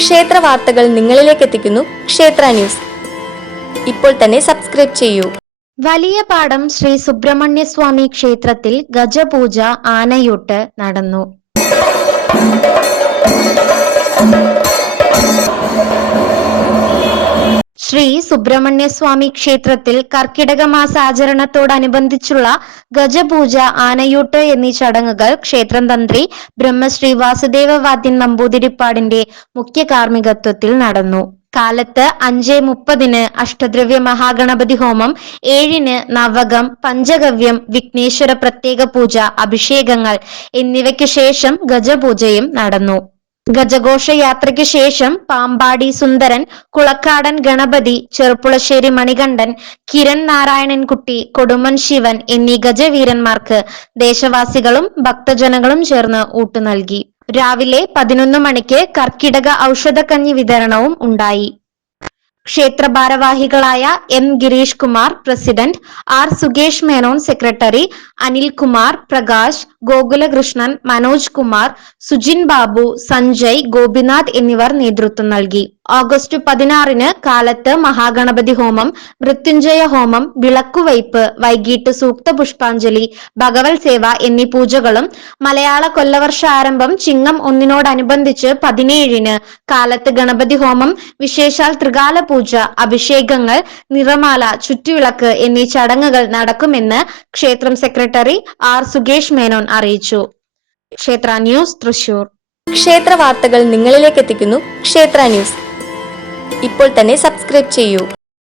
ക്ഷേത്ര വാർത്തകൾ നിങ്ങളിലേക്ക് എത്തിക്കുന്നു ക്ഷേത്ര ന്യൂസ്. ഇപ്പോൾ തന്നെ സബ്സ്ക്രൈബ് ചെയ്യൂ. വലിയപാടം ശ്രീ സുബ്രഹ്മണ്യസ്വാമി ക്ഷേത്രത്തിൽ ഗജപൂജ ആനയൂട്ട് നടന്നു. ശ്രീ സുബ്രഹ്മണ്യസ്വാമി ക്ഷേത്രത്തിൽ കർക്കിടക മാസാചരണത്തോടനുബന്ധിച്ചുള്ള ഗജപൂജ, ആനയൂട്ട് എന്നീ ചടങ്ങുകൾ ക്ഷേത്രം തന്ത്രി ബ്രഹ്മശ്രീ വാസുദേവ വാദ്യൻ നമ്പൂതിരിപ്പാടിന്റെ മുഖ്യ കാർമ്മികത്വത്തിൽ നടന്നു. കാലത്ത് 5:30 അഷ്ടദ്രവ്യ മഹാഗണപതി ഹോമം, 7 നവകം, പഞ്ചഗവ്യം, വിഘ്നേശ്വര പ്രത്യേക പൂജ, അഭിഷേകങ്ങൾ എന്നിവയ്ക്ക് ശേഷം ഗജപൂജയും നടന്നു. ഗജഘോഷയാത്രയ്ക്ക് ശേഷം പാമ്പാടി സുന്ദരൻ, കുളക്കാടൻ ഗണപതി, ചെറുപ്പുളശ്ശേരി മണികണ്ഠൻ, കിരൺ നാരായണൻകുട്ടി, കൊടുമൺ ശിവൻ എന്നീ ഗജവീരന്മാർക്ക് ദേശവാസികളും ഭക്തജനങ്ങളും ചേർന്ന് ഊട്ട് നൽകി. രാവിലെ 11 മണിക്ക് കർക്കിടക ഔഷധക്കഞ്ഞി വിതരണവും ഉണ്ടായി. ക്ഷേത്ര ഭാരവാഹികളായ M Girish Kumar president, R Sukesh Menon secretary, Anilkumar, Prakash, Gokulakrishnan, Manoj Kumar, Sujin Babu, Sanjay, Gopinath എന്നിവർ നേതൃത്വം നൽകി. ഓഗസ്റ്റ് 16 കാലത്ത് മഹാഗണപതി ഹോമം, മൃത്യുഞ്ജയ ഹോമം, വിളക്കുവയ്പ്, വൈകിട്ട് സൂക്ത പുഷ്പാഞ്ജലി, ഭഗവത് സേവ എന്നീ പൂജകളും മലയാള കൊല്ലവർഷാരംഭം ചിങ്ങം 1 17 കാലത്ത് ഗണപതി ഹോമം, വിശേഷാൽ ത്രികാല പൂജ, അഭിഷേകങ്ങൾ, നിറമാല, ചുറ്റുവിളക്ക് എന്നീ ചടങ്ങുകൾ നടക്കുമെന്ന് ക്ഷേത്രം സെക്രട്ടറി ആർ സുകേഷ് മേനോൻ അറിയിച്ചു. ക്ഷേത്ര ന്യൂസ്, തൃശൂർ. ക്ഷേത്ര വാർത്തകൾ നിങ്ങളിലേക്ക് എത്തിക്കുന്നു ക്ഷേത്ര ന്യൂസ്. ഇപ്പോൾ തന്നെ സബ്സ്ക്രൈബ് ചെയ്യൂ.